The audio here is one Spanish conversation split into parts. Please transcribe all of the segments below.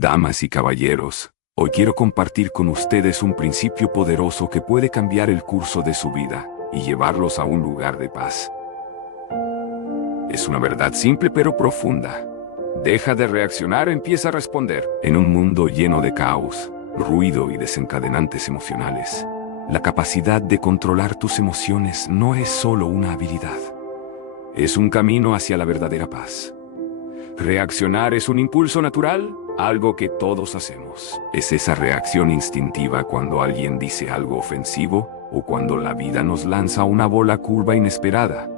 Damas y caballeros, hoy quiero compartir con ustedes un principio poderoso que puede cambiar el curso de su vida y llevarlos a un lugar de paz. Es una verdad simple pero profunda. Deja de reaccionar, empieza a responder. En un mundo lleno de caos, ruido y desencadenantes emocionales, la capacidad de controlar tus emociones no es solo una habilidad. Es un camino hacia la verdadera paz. Reaccionar es un impulso natural, algo que todos hacemos. Es esa reacción instintiva cuando alguien dice algo ofensivo o cuando la vida nos lanza una bola curva inesperada.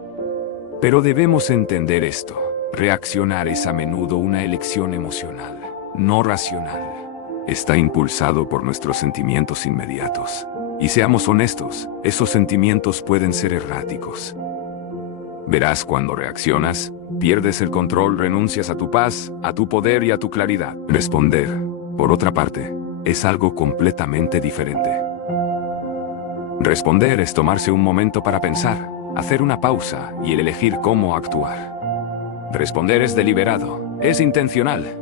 Pero debemos entender esto. Reaccionar es a menudo una elección emocional, no racional. Está impulsado por nuestros sentimientos inmediatos. Y seamos honestos, esos sentimientos pueden ser erráticos. Verás, cuando reaccionas, pierdes el control, renuncias a tu paz, a tu poder y a tu claridad. Responder, por otra parte, es algo completamente diferente. Responder es tomarse un momento para pensar, hacer una pausa y elegir cómo actuar. Responder es deliberado, es intencional.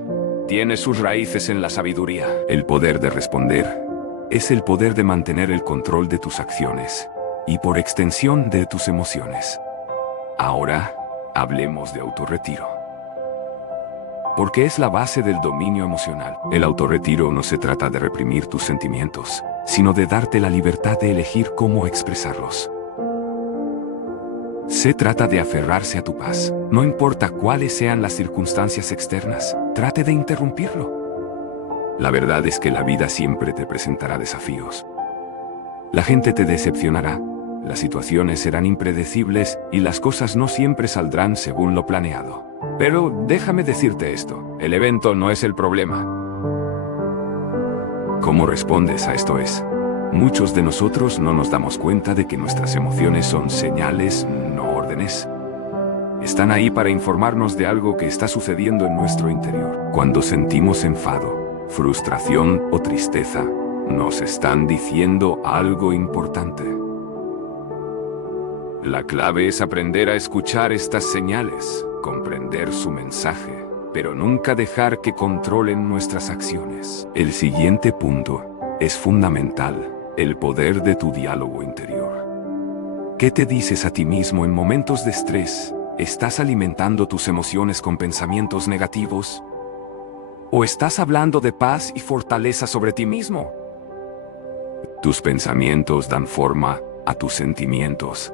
Tiene sus raíces en la sabiduría. El poder de responder es el poder de mantener el control de tus acciones y, por extensión, de tus emociones. Ahora, hablemos de autorretiro. Porque es la base del dominio emocional. El autorretiro no se trata de reprimir tus sentimientos, sino de darte la libertad de elegir cómo expresarlos. Se trata de aferrarse a tu paz. No importa cuáles sean las circunstancias externas, trate de interrumpirlo. La verdad es que la vida siempre te presentará desafíos. La gente te decepcionará. Las situaciones serán impredecibles y las cosas no siempre saldrán según lo planeado. Pero déjame decirte esto, el evento no es el problema. ¿Cómo respondes a esto es? Muchos de nosotros no nos damos cuenta de que nuestras emociones son señales, no órdenes. Están ahí para informarnos de algo que está sucediendo en nuestro interior. Cuando sentimos enfado, frustración o tristeza, nos están diciendo algo importante. La clave es aprender a escuchar estas señales, comprender su mensaje, pero nunca dejar que controlen nuestras acciones. El siguiente punto es fundamental, el poder de tu diálogo interior. ¿Qué te dices a ti mismo en momentos de estrés? ¿Estás alimentando tus emociones con pensamientos negativos? ¿O estás hablando de paz y fortaleza sobre ti mismo? Tus pensamientos dan forma a tus sentimientos.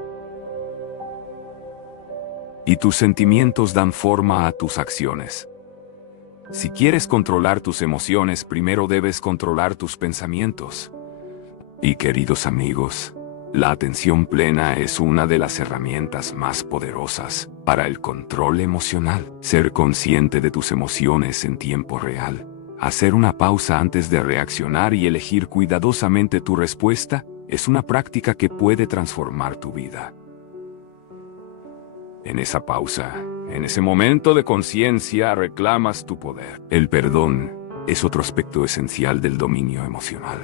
Y tus sentimientos dan forma a tus acciones. Si quieres controlar tus emociones, primero debes controlar tus pensamientos. Y queridos amigos, la atención plena es una de las herramientas más poderosas para el control emocional. Ser consciente de tus emociones en tiempo real, hacer una pausa antes de reaccionar y elegir cuidadosamente tu respuesta, es una práctica que puede transformar tu vida. En esa pausa, en ese momento de conciencia, reclamas tu poder. El perdón es otro aspecto esencial del dominio emocional.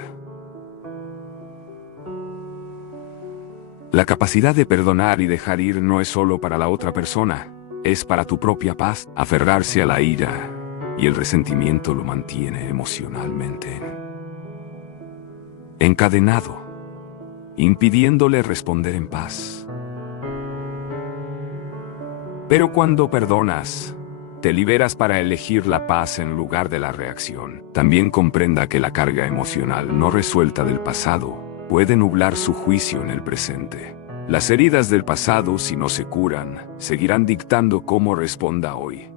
La capacidad de perdonar y dejar ir no es solo para la otra persona, es para tu propia paz. Aferrarse a la ira y el resentimiento lo mantiene emocionalmente encadenado, impidiéndole responder en paz. Pero cuando perdonas, te liberas para elegir la paz en lugar de la reacción. También comprenda que la carga emocional no resuelta del pasado puede nublar su juicio en el presente. Las heridas del pasado, si no se curan, seguirán dictando cómo responda hoy.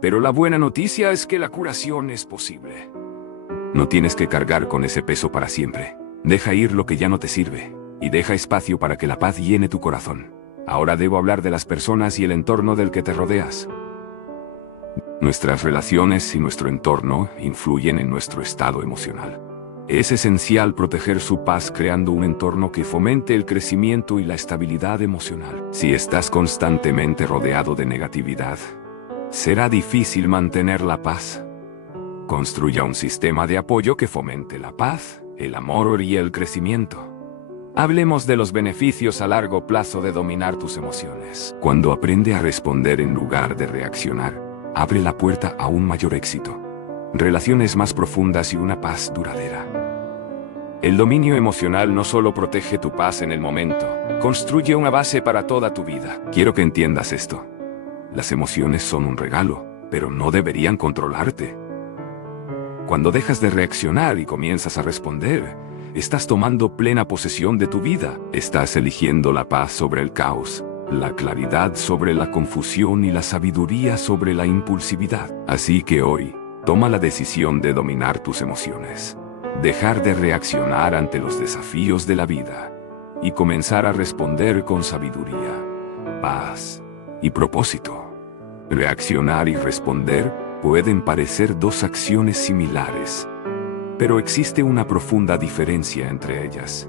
Pero la buena noticia es que la curación es posible. No tienes que cargar con ese peso para siempre. Deja ir lo que ya no te sirve, y deja espacio para que la paz llene tu corazón. Ahora debo hablar de las personas y el entorno del que te rodeas. Nuestras relaciones y nuestro entorno influyen en nuestro estado emocional. Es esencial proteger su paz creando un entorno que fomente el crecimiento y la estabilidad emocional. Si estás constantemente rodeado de negatividad, será difícil mantener la paz. Construya un sistema de apoyo que fomente la paz, el amor y el crecimiento. Hablemos de los beneficios a largo plazo de dominar tus emociones. Cuando aprende a responder en lugar de reaccionar, abre la puerta a un mayor éxito. relaciones más profundas y una paz duradera. El dominio emocional no solo protege tu paz en el momento, construye una base para toda tu vida. Quiero que entiendas esto. Las emociones son un regalo, pero no deberían controlarte. Cuando dejas de reaccionar y comienzas a responder, estás tomando plena posesión de tu vida. Estás eligiendo la paz sobre el caos, la claridad sobre la confusión y la sabiduría sobre la impulsividad. Así que hoy, toma la decisión de dominar tus emociones, dejar de reaccionar ante los desafíos de la vida y comenzar a responder con sabiduría, paz y propósito. Reaccionar y responder pueden parecer dos acciones similares, pero existe una profunda diferencia entre ellas.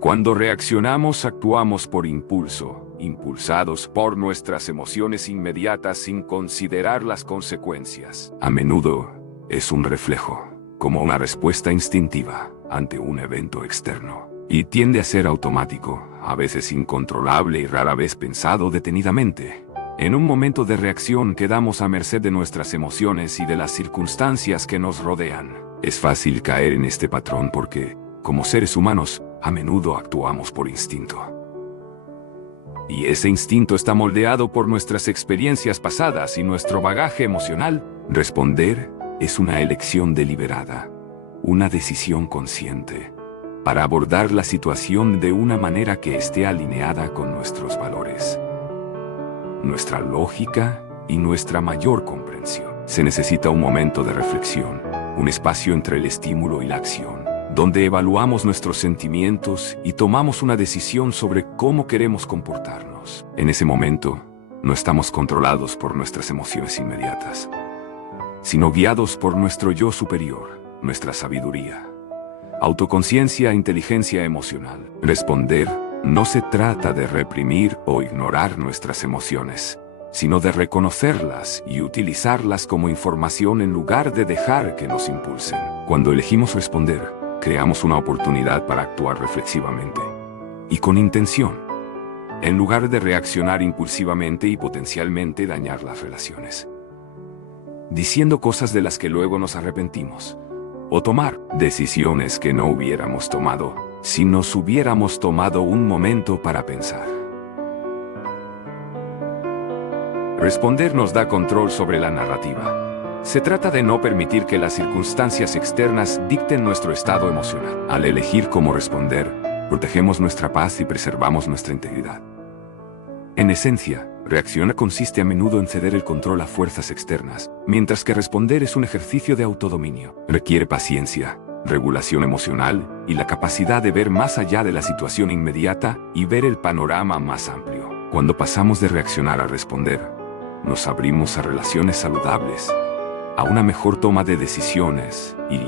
Cuando reaccionamos, actuamos por impulso, impulsados por nuestras emociones inmediatas sin considerar las consecuencias. A menudo es un reflejo, como una respuesta instintiva ante un evento externo, y tiende a ser automático, a veces incontrolable y rara vez pensado detenidamente. En un momento de reacción quedamos a merced de nuestras emociones y de las circunstancias que nos rodean. Es fácil caer en este patrón porque, como seres humanos, a menudo actuamos por instinto. Y ese instinto está moldeado por nuestras experiencias pasadas y nuestro bagaje emocional. Responder es una elección deliberada, una decisión consciente, para abordar la situación de una manera que esté alineada con nuestros valores, nuestra lógica y nuestra mayor comprensión. Se necesita un momento de reflexión, un espacio entre el estímulo y la acción, donde evaluamos nuestros sentimientos y tomamos una decisión sobre cómo queremos comportarnos. En ese momento, no estamos controlados por nuestras emociones inmediatas, sino guiados por nuestro yo superior, nuestra sabiduría, autoconciencia e inteligencia emocional. Responder no se trata de reprimir o ignorar nuestras emociones, sino de reconocerlas y utilizarlas como información en lugar de dejar que nos impulsen. Cuando elegimos responder, creamos una oportunidad para actuar reflexivamente y con intención, en lugar de reaccionar impulsivamente y potencialmente dañar las relaciones, diciendo cosas de las que luego nos arrepentimos, o tomar decisiones que no hubiéramos tomado si nos hubiéramos tomado un momento para pensar. Responder nos da control sobre la narrativa. Se trata de no permitir que las circunstancias externas dicten nuestro estado emocional. Al elegir cómo responder, protegemos nuestra paz y preservamos nuestra integridad. En esencia, reaccionar consiste a menudo en ceder el control a fuerzas externas, mientras que responder es un ejercicio de autodominio. Requiere paciencia, regulación emocional y la capacidad de ver más allá de la situación inmediata y ver el panorama más amplio. Cuando pasamos de reaccionar a responder, nos abrimos a relaciones saludables, a una mejor toma de decisiones y,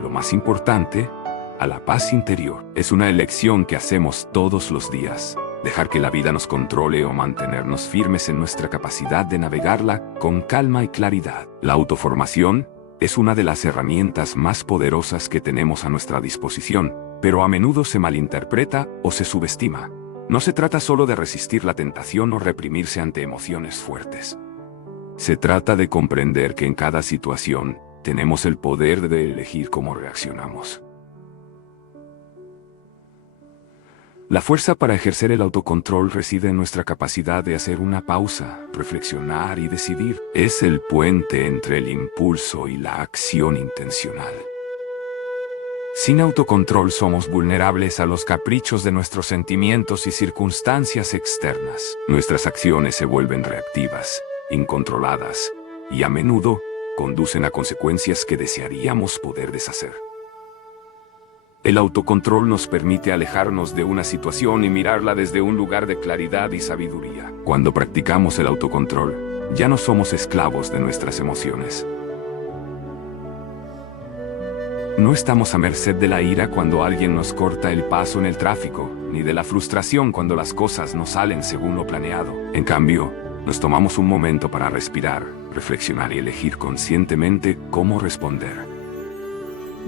lo más importante, a la paz interior. Es una elección que hacemos todos los días, dejar que la vida nos controle o mantenernos firmes en nuestra capacidad de navegarla con calma y claridad. La autoformación es una de las herramientas más poderosas que tenemos a nuestra disposición, pero a menudo se malinterpreta o se subestima. No se trata solo de resistir la tentación o reprimirse ante emociones fuertes. Se trata de comprender que en cada situación tenemos el poder de elegir cómo reaccionamos. La fuerza para ejercer el autocontrol reside en nuestra capacidad de hacer una pausa, reflexionar y decidir. Es el puente entre el impulso y la acción intencional. Sin autocontrol somos vulnerables a los caprichos de nuestros sentimientos y circunstancias externas. Nuestras acciones se vuelven reactivas, incontroladas, y a menudo conducen a consecuencias que desearíamos poder deshacer. El autocontrol nos permite alejarnos de una situación y mirarla desde un lugar de claridad y sabiduría. Cuando practicamos el autocontrol, ya no somos esclavos de nuestras emociones. No estamos a merced de la ira cuando alguien nos corta el paso en el tráfico, ni de la frustración cuando las cosas no salen según lo planeado. En cambio, nos tomamos un momento para respirar, reflexionar y elegir conscientemente cómo responder.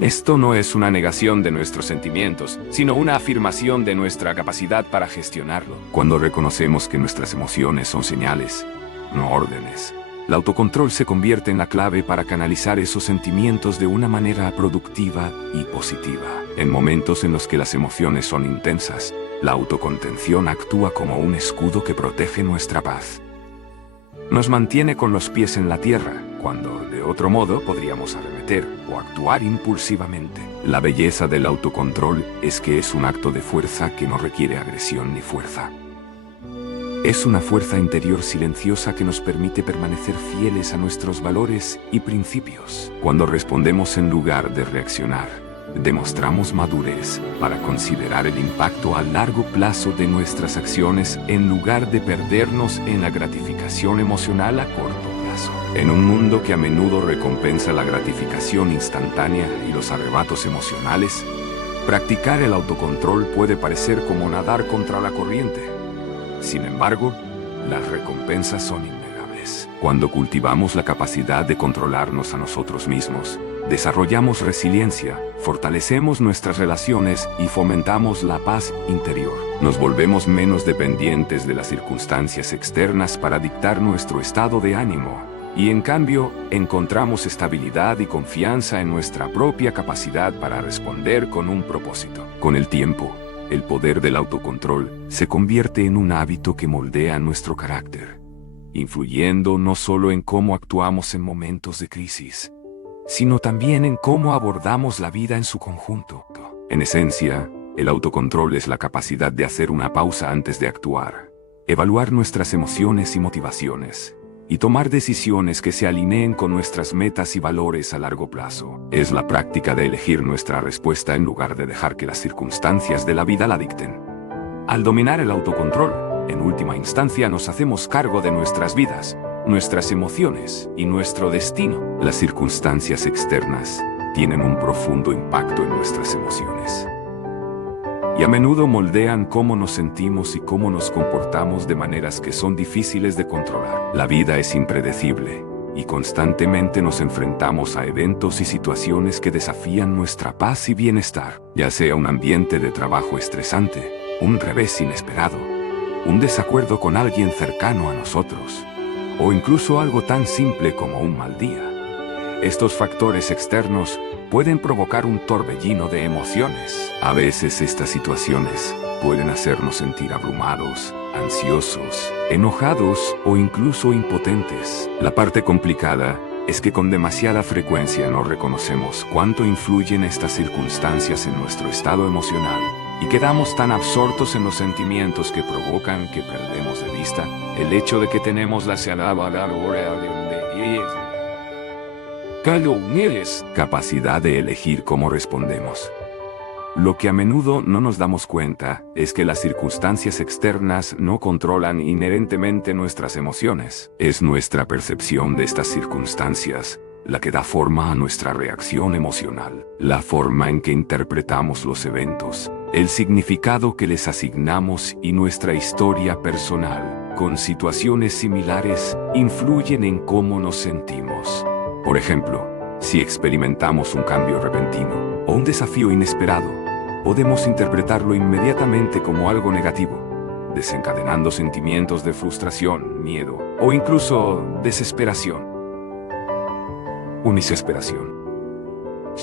Esto no es una negación de nuestros sentimientos, sino una afirmación de nuestra capacidad para gestionarlo. Cuando reconocemos que nuestras emociones son señales, no órdenes, El autocontrol se convierte en la clave para canalizar esos sentimientos de una manera productiva y positiva. En momentos en los que las emociones son intensas, la autocontención actúa como un escudo que protege nuestra paz. Nos mantiene con los pies en la tierra, cuando de otro modo podríamos arremeter o actuar impulsivamente. La belleza del autocontrol es que es un acto de fuerza que no requiere agresión ni fuerza. Es una fuerza interior silenciosa que nos permite permanecer fieles a nuestros valores y principios. Cuando respondemos en lugar de reaccionar, demostramos madurez para considerar el impacto a largo plazo de nuestras acciones en lugar de perdernos en la gratificación emocional a corto plazo. En un mundo que a menudo recompensa la gratificación instantánea y los arrebatos emocionales, practicar el autocontrol puede parecer como nadar contra la corriente. Sin embargo, las recompensas son innegables. Cuando cultivamos la capacidad de controlarnos a nosotros mismos, desarrollamos resiliencia, fortalecemos nuestras relaciones y fomentamos la paz interior. Nos volvemos menos dependientes de las circunstancias externas para dictar nuestro estado de ánimo, y en cambio, encontramos estabilidad y confianza en nuestra propia capacidad para responder con un propósito. Con el tiempo, el poder del autocontrol se convierte en un hábito que moldea nuestro carácter, influyendo no solo en cómo actuamos en momentos de crisis, sino también en cómo abordamos la vida en su conjunto. En esencia, el autocontrol es la capacidad de hacer una pausa antes de actuar, evaluar nuestras emociones y motivaciones, y tomar decisiones que se alineen con nuestras metas y valores a largo plazo. Es la práctica de elegir nuestra respuesta en lugar de dejar que las circunstancias de la vida la dicten. Al dominar el autocontrol, en última instancia nos hacemos cargo de nuestras vidas, nuestras emociones y nuestro destino. Las circunstancias externas tienen un profundo impacto en nuestras emociones, y a menudo moldean cómo nos sentimos y cómo nos comportamos de maneras que son difíciles de controlar. La vida es impredecible, y constantemente nos enfrentamos a eventos y situaciones que desafían nuestra paz y bienestar, ya sea un ambiente de trabajo estresante, un revés inesperado, un desacuerdo con alguien cercano a nosotros, o incluso algo tan simple como un mal día. Estos factores externos pueden provocar un torbellino de emociones. A veces estas situaciones pueden hacernos sentir abrumados, ansiosos, enojados o incluso impotentes. La parte complicada es que con demasiada frecuencia no reconocemos cuánto influyen estas circunstancias en nuestro estado emocional y quedamos tan absortos en los sentimientos que provocan que perdemos de vista el hecho de que tenemos la capacidad de elegir cómo respondemos. Lo que a menudo no nos damos cuenta es que las circunstancias externas no controlan inherentemente nuestras emociones. Es nuestra percepción de estas circunstancias la que da forma a nuestra reacción emocional, la forma en que interpretamos los eventos, el significado que les asignamos y nuestra historia personal con situaciones similares influyen en cómo nos sentimos. Por ejemplo, si experimentamos un cambio repentino o un desafío inesperado, podemos interpretarlo inmediatamente como algo negativo, desencadenando sentimientos de frustración, miedo o incluso desesperación.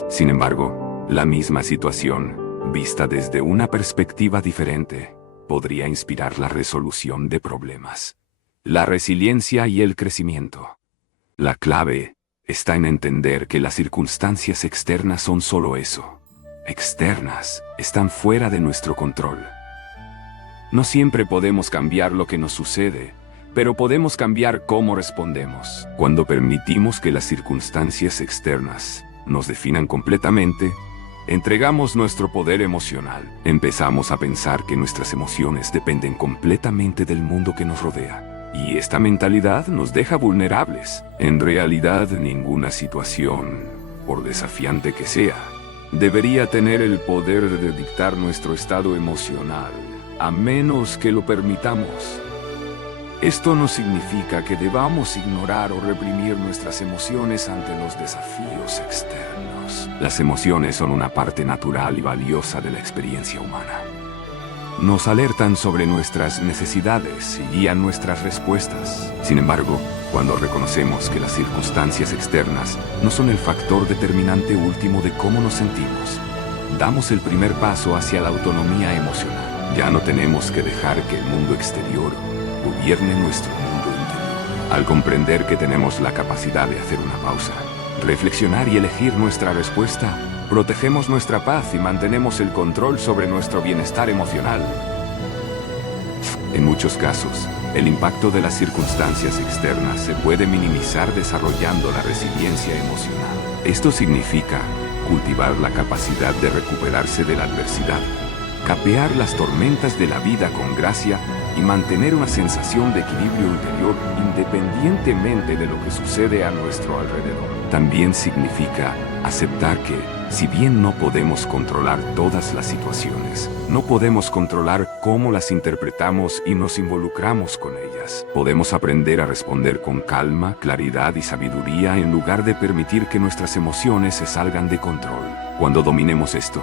Sin embargo, la misma situación, vista desde una perspectiva diferente, podría inspirar la resolución de problemas, la resiliencia y el crecimiento. La clave está en entender que las circunstancias externas son solo eso. Externas, están fuera de nuestro control. No siempre podemos cambiar lo que nos sucede, pero podemos cambiar cómo respondemos. Cuando permitimos que las circunstancias externas nos definan completamente, entregamos nuestro poder emocional. Empezamos a pensar que nuestras emociones dependen completamente del mundo que nos rodea. Y esta mentalidad nos deja vulnerables. En realidad, ninguna situación, por desafiante que sea, debería tener el poder de dictar nuestro estado emocional, a menos que lo permitamos. Esto no significa que debamos ignorar o reprimir nuestras emociones ante los desafíos externos. Las emociones son una parte natural y valiosa de la experiencia humana. Nos alertan sobre nuestras necesidades y guían nuestras respuestas. Sin embargo, Cuando reconocemos que las circunstancias externas no son el factor determinante último de cómo nos sentimos, damos el primer paso hacia la autonomía emocional. Ya no tenemos que dejar que el mundo exterior gobierne nuestro mundo interior. Al comprender que tenemos la capacidad de hacer una pausa, reflexionar y elegir nuestra respuesta, protegemos nuestra paz y mantenemos el control sobre nuestro bienestar emocional. En muchos casos, el impacto de las circunstancias externas se puede minimizar desarrollando la resiliencia emocional. Esto significa cultivar la capacidad de recuperarse de la adversidad, capear las tormentas de la vida con gracia y mantener una sensación de equilibrio interior independientemente de lo que sucede a nuestro alrededor. También significa aceptar que, si bien no podemos controlar todas las situaciones, no podemos controlar cómo las interpretamos y nos involucramos con ellas. Podemos aprender a responder con calma, claridad y sabiduría en lugar de permitir que nuestras emociones se salgan de control. Cuando dominemos esto,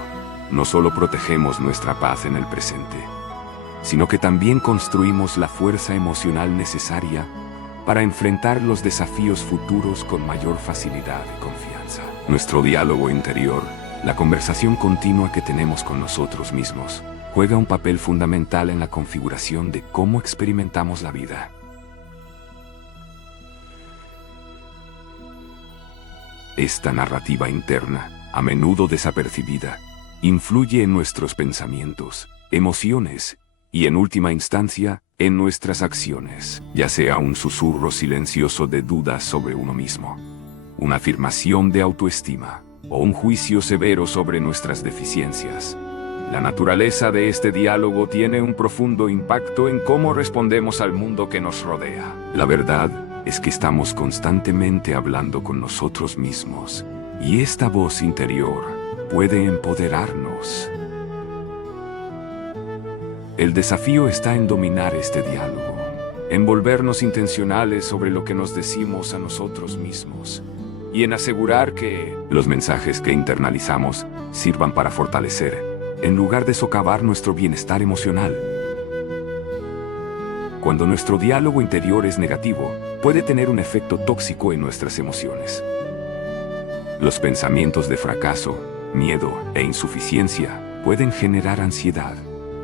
no solo protegemos nuestra paz en el presente, sino que también construimos la fuerza emocional necesaria para enfrentar los desafíos futuros con mayor facilidad y confianza. Nuestro diálogo interior, la conversación continua que tenemos con nosotros mismos, juega un papel fundamental en la configuración de cómo experimentamos la vida. Esta narrativa interna, a menudo desapercibida, influye en nuestros pensamientos, emociones y, en última instancia, en nuestras acciones, ya sea un susurro silencioso de dudas sobre uno mismo, una afirmación de autoestima o un juicio severo sobre nuestras deficiencias. La naturaleza de este diálogo tiene un profundo impacto en cómo respondemos al mundo que nos rodea. La verdad es que estamos constantemente hablando con nosotros mismos, y esta voz interior puede empoderarnos. El desafío está en dominar este diálogo, en volvernos intencionales sobre lo que nos decimos a nosotros mismos, y en asegurar que los mensajes que internalizamos sirvan para fortalecer, en lugar de socavar nuestro bienestar emocional. Cuando nuestro diálogo interior es negativo, puede tener un efecto tóxico en nuestras emociones. Los pensamientos de fracaso, miedo e insuficiencia pueden generar ansiedad,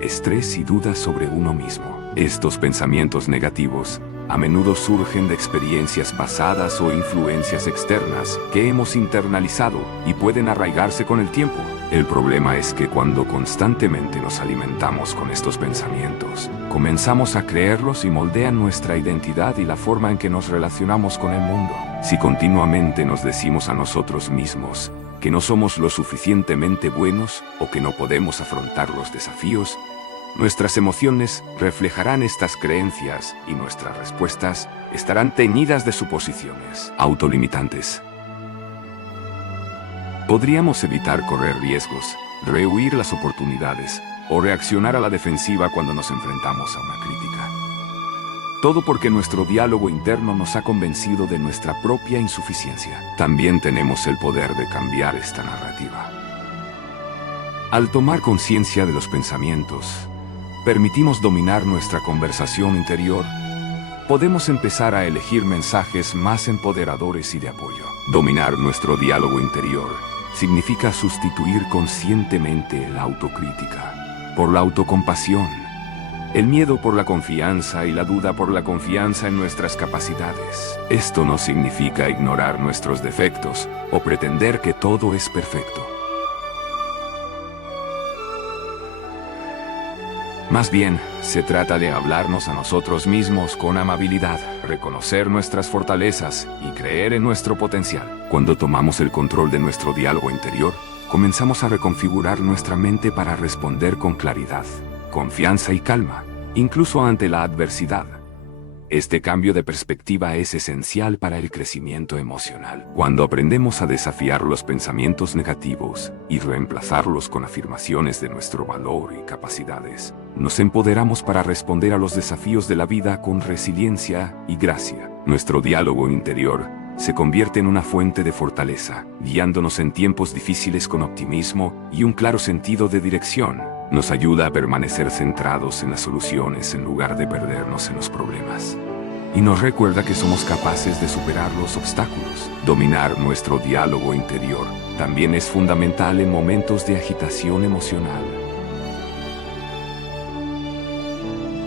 estrés y dudas sobre uno mismo. Estos pensamientos negativos a menudo surgen de experiencias pasadas o influencias externas que hemos internalizado y pueden arraigarse con el tiempo. El problema es que cuando constantemente nos alimentamos con estos pensamientos, comenzamos a creerlos y moldean nuestra identidad y la forma en que nos relacionamos con el mundo. Si continuamente nos decimos a nosotros mismos que no somos lo suficientemente buenos o que no podemos afrontar los desafíos, nuestras emociones reflejarán estas creencias y nuestras respuestas estarán teñidas de suposiciones autolimitantes. Podríamos evitar correr riesgos, rehuir las oportunidades o reaccionar a la defensiva cuando nos enfrentamos a una crítica. Todo porque nuestro diálogo interno nos ha convencido de nuestra propia insuficiencia. También tenemos el poder de cambiar esta narrativa. Al tomar conciencia de los pensamientos, permitimos dominar nuestra conversación interior, podemos empezar a elegir mensajes más empoderadores y de apoyo. Dominar nuestro diálogo interior significa sustituir conscientemente la autocrítica por la autocompasión, el miedo por la confianza y la duda por la confianza en nuestras capacidades. Esto no significa ignorar nuestros defectos o pretender que todo es perfecto. Más bien, se trata de hablarnos a nosotros mismos con amabilidad, reconocer nuestras fortalezas y creer en nuestro potencial. Cuando tomamos el control de nuestro diálogo interior, comenzamos a reconfigurar nuestra mente para responder con claridad, confianza y calma, incluso ante la adversidad. Este cambio de perspectiva es esencial para el crecimiento emocional. Cuando aprendemos a desafiar los pensamientos negativos y reemplazarlos con afirmaciones de nuestro valor y capacidades, nos empoderamos para responder a los desafíos de la vida con resiliencia y gracia. Nuestro diálogo interior se convierte en una fuente de fortaleza, guiándonos en tiempos difíciles con optimismo y un claro sentido de dirección. Nos ayuda a permanecer centrados en las soluciones en lugar de perdernos en los problemas. y nos recuerda que somos capaces de superar los obstáculos. Dominar nuestro diálogo interior también es fundamental en momentos de agitación emocional.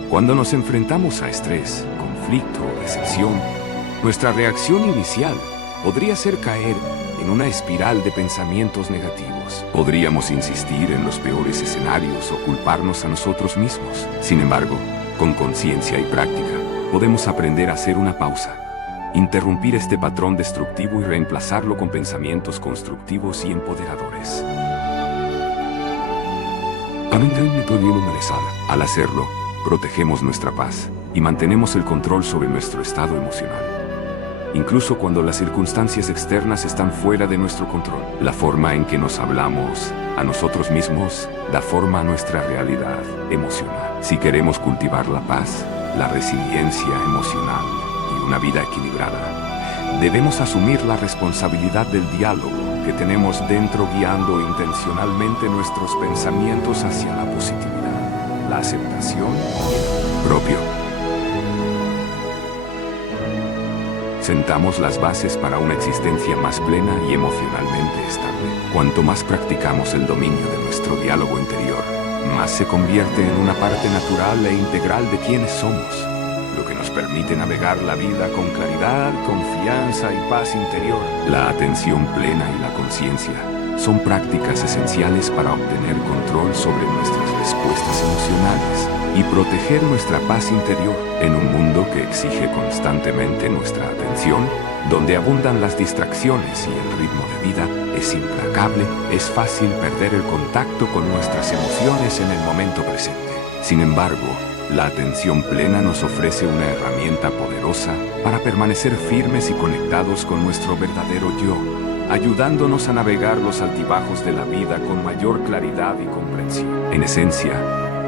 Cuando nos enfrentamos a estrés, conflicto o decepción, nuestra reacción inicial podría ser caer en una espiral de pensamientos negativos. Podríamos insistir en los peores escenarios o culparnos a nosotros mismos. Sin embargo, con conciencia y práctica, podemos aprender a hacer una pausa, interrumpir este patrón destructivo y reemplazarlo con pensamientos constructivos y empoderadores. Al hacerlo, protegemos nuestra paz y mantenemos el control sobre nuestro estado emocional. Incluso cuando las circunstancias externas están fuera de nuestro control, la forma en que nos hablamos a nosotros mismos da forma a nuestra realidad emocional. Si queremos cultivar la paz, la resiliencia emocional y una vida equilibrada, debemos asumir la responsabilidad del diálogo que tenemos dentro, guiando intencionalmente nuestros pensamientos hacia la positividad, la aceptación y el propio. Sentamos las bases para una existencia más plena y emocionalmente estable. Cuanto más practicamos el dominio de nuestro diálogo interior, más se convierte en una parte natural e integral de quienes somos, lo que nos permite navegar la vida con claridad, confianza y paz interior. La atención plena y la conciencia son prácticas esenciales para obtener control sobre nuestras respuestas emocionales y proteger nuestra paz interior en un mundo que exige constantemente nuestra atención, donde abundan las distracciones y el ritmo de vida es implacable. Es fácil perder el contacto con nuestras emociones en el momento presente. Sin embargo, la atención plena nos ofrece una herramienta poderosa para permanecer firmes y conectados con nuestro verdadero yo, ayudándonos a navegar los altibajos de la vida con mayor claridad y comprensión. En esencia,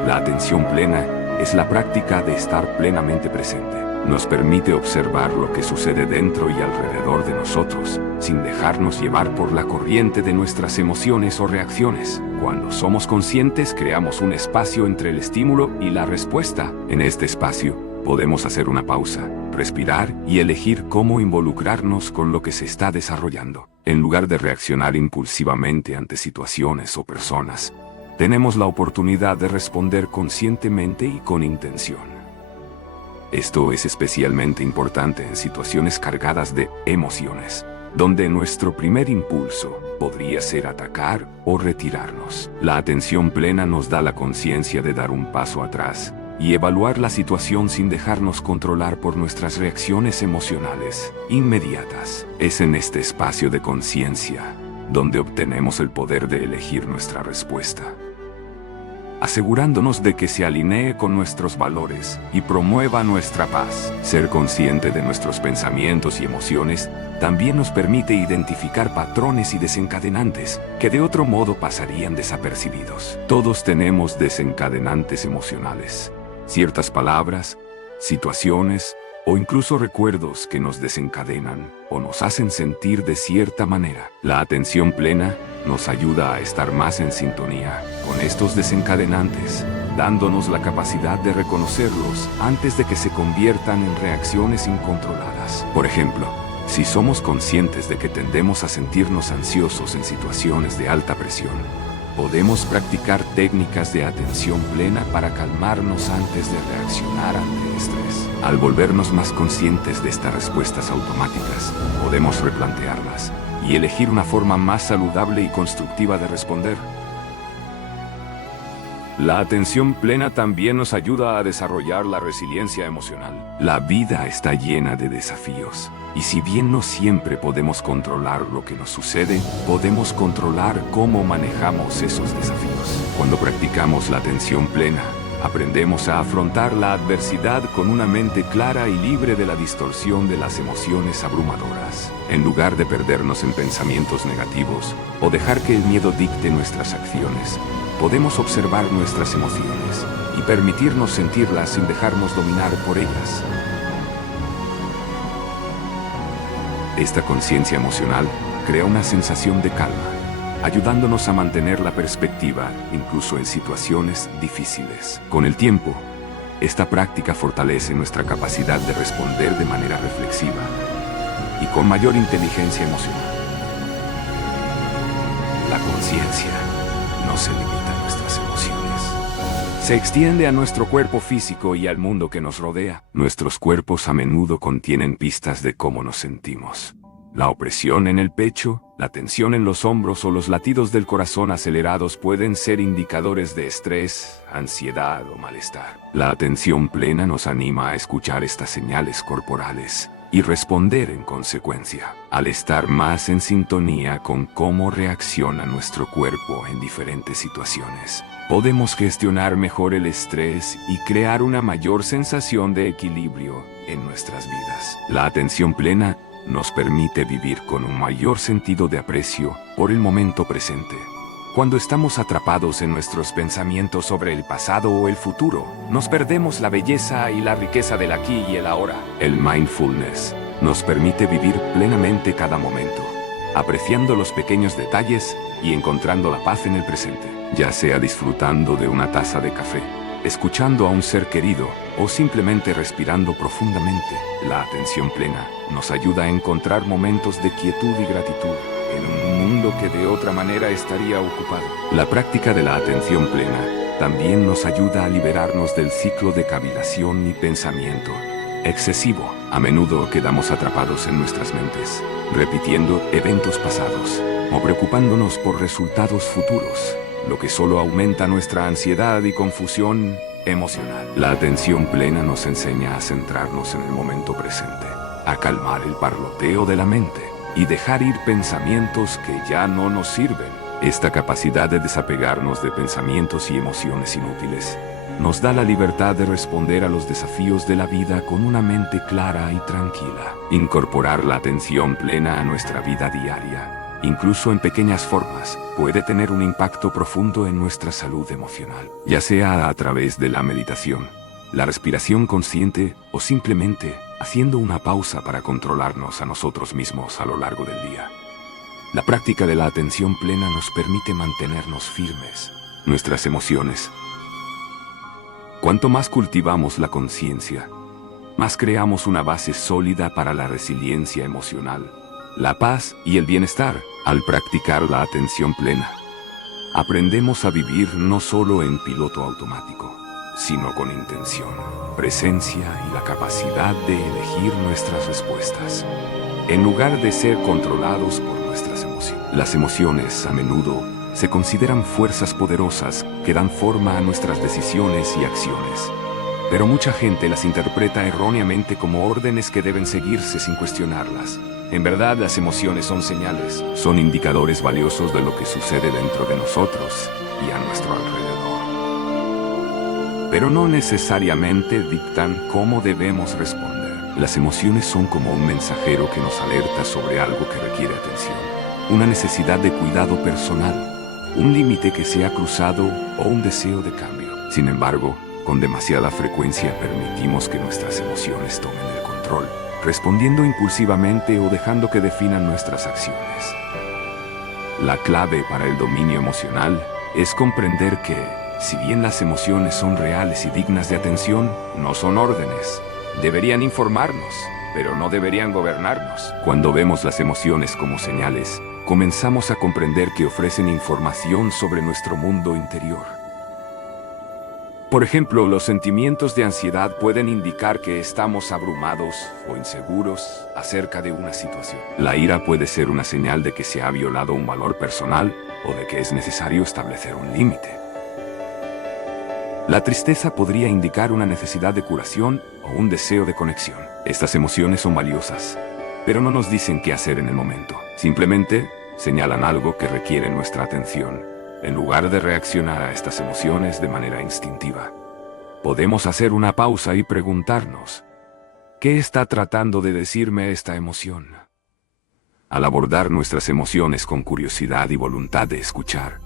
la atención plena es la práctica de estar plenamente presente. Nos permite observar lo que sucede dentro y alrededor de nosotros, sin dejarnos llevar por la corriente de nuestras emociones o reacciones. Cuando somos conscientes, creamos un espacio entre el estímulo y la respuesta. En este espacio, podemos hacer una pausa, respirar y elegir cómo involucrarnos con lo que se está desarrollando. En lugar de reaccionar impulsivamente ante situaciones o personas, tenemos la oportunidad de responder conscientemente y con intención. Esto es especialmente importante en situaciones cargadas de emociones, donde nuestro primer impulso podría ser atacar o retirarnos. La atención plena nos da la conciencia de dar un paso atrás y evaluar la situación sin dejarnos controlar por nuestras reacciones emocionales inmediatas. Es en este espacio de conciencia donde obtenemos el poder de elegir nuestra respuesta, asegurándonos de que se alinee con nuestros valores y promueva nuestra paz. Ser consciente de nuestros pensamientos y emociones también nos permite identificar patrones y desencadenantes que de otro modo pasarían desapercibidos. Todos tenemos desencadenantes emocionales, ciertas palabras, situaciones o incluso recuerdos que nos desencadenan o nos hacen sentir de cierta manera. La atención plena nos ayuda a estar más en sintonía con estos desencadenantes, dándonos la capacidad de reconocerlos antes de que se conviertan en reacciones incontroladas. Por ejemplo, si somos conscientes de que tendemos a sentirnos ansiosos en situaciones de alta presión, podemos practicar técnicas de atención plena para calmarnos antes de reaccionar ante el estrés. Al volvernos más conscientes de estas respuestas automáticas, podemos replantearlas y elegir una forma más saludable y constructiva de responder. La atención plena también nos ayuda a desarrollar la resiliencia emocional. La vida está llena de desafíos, y si bien no siempre podemos controlar lo que nos sucede, podemos controlar cómo manejamos esos desafíos. Cuando practicamos la atención plena, aprendemos a afrontar la adversidad con una mente clara y libre de la distorsión de las emociones abrumadoras. En lugar de perdernos en pensamientos negativos o dejar que el miedo dicte nuestras acciones, podemos observar nuestras emociones y permitirnos sentirlas sin dejarnos dominar por ellas. Esta conciencia emocional crea una sensación de calma, ayudándonos a mantener la perspectiva incluso en situaciones difíciles. Con el tiempo, Esta práctica fortalece nuestra capacidad de responder de manera reflexiva y con mayor inteligencia emocional. La conciencia no se limita a nuestras emociones. Se extiende a nuestro cuerpo físico y al mundo que nos rodea. Nuestros cuerpos a menudo contienen pistas de cómo nos sentimos. La opresión en el pecho, la tensión en los hombros o los latidos del corazón acelerados pueden ser indicadores de estrés, ansiedad o malestar. La atención plena nos anima a escuchar estas señales corporales y responder en consecuencia, al estar más en sintonía con cómo reacciona nuestro cuerpo en diferentes situaciones. Podemos gestionar mejor el estrés y crear una mayor sensación de equilibrio en nuestras vidas. La atención plena nos permite vivir con un mayor sentido de aprecio por el momento presente. Cuando estamos atrapados en nuestros pensamientos sobre el pasado o el futuro, nos perdemos la belleza y la riqueza del aquí y el ahora. El mindfulness nos permite vivir plenamente cada momento, apreciando los pequeños detalles y encontrando la paz en el presente, ya sea disfrutando de una taza de café, escuchando a un ser querido o simplemente respirando profundamente. La atención plena nos ayuda a encontrar momentos de quietud y gratitud en un mundo que de otra manera estaría ocupado. La práctica de la atención plena también nos ayuda a liberarnos del ciclo de cavilación y pensamiento excesivo. A menudo quedamos atrapados en nuestras mentes, repitiendo eventos pasados o preocupándonos por resultados futuros, lo que solo aumenta nuestra ansiedad y confusión emocional. La atención plena nos enseña a centrarnos en el momento presente, a calmar el parloteo de la mente y dejar ir pensamientos que ya no nos sirven. Esta capacidad de desapegarnos de pensamientos y emociones inútiles nos da la libertad de responder a los desafíos de la vida con una mente clara y tranquila. Incorporar la atención plena a nuestra vida diaria, incluso en pequeñas formas, puede tener un impacto profundo en nuestra salud emocional, ya sea a través de la meditación, la respiración consciente o simplemente haciendo una pausa para controlarnos a nosotros mismos a lo largo del día. La práctica de la atención plena nos permite mantenernos firmes, nuestras emociones. Cuanto más cultivamos la conciencia, más creamos una base sólida para la resiliencia emocional, la paz y el bienestar. Al practicar la atención plena, aprendemos a vivir no solo en piloto automático, sino con intención, presencia y la capacidad de elegir nuestras respuestas, en lugar de ser controlados por nuestras emociones. Las emociones, a menudo, se consideran fuerzas poderosas que dan forma a nuestras decisiones y acciones, pero mucha gente las interpreta erróneamente como órdenes que deben seguirse sin cuestionarlas. En verdad, las emociones son señales, son indicadores valiosos de lo que sucede dentro de nosotros y a nuestro alrededor, pero no necesariamente dictan cómo debemos responder. Las emociones son como un mensajero que nos alerta sobre algo que requiere atención, una necesidad de cuidado personal, un límite que se ha cruzado o un deseo de cambio. Sin embargo, con demasiada frecuencia permitimos que nuestras emociones tomen el control, respondiendo impulsivamente o dejando que definan nuestras acciones. La clave para el dominio emocional es comprender que, si bien las emociones son reales y dignas de atención, no son órdenes. Deberían informarnos, pero no deberían gobernarnos. Cuando vemos las emociones como señales, comenzamos a comprender que ofrecen información sobre nuestro mundo interior. Por ejemplo, los sentimientos de ansiedad pueden indicar que estamos abrumados o inseguros acerca de una situación. La ira puede ser una señal de que se ha violado un valor personal o de que es necesario establecer un límite. La tristeza podría indicar una necesidad de curación o un deseo de conexión. Estas emociones son valiosas, pero no nos dicen qué hacer en el momento. Simplemente señalan algo que requiere nuestra atención. En lugar de reaccionar a estas emociones de manera instintiva, podemos hacer una pausa y preguntarnos, ¿qué está tratando de decirme esta emoción? Al abordar nuestras emociones con curiosidad y voluntad de escuchar,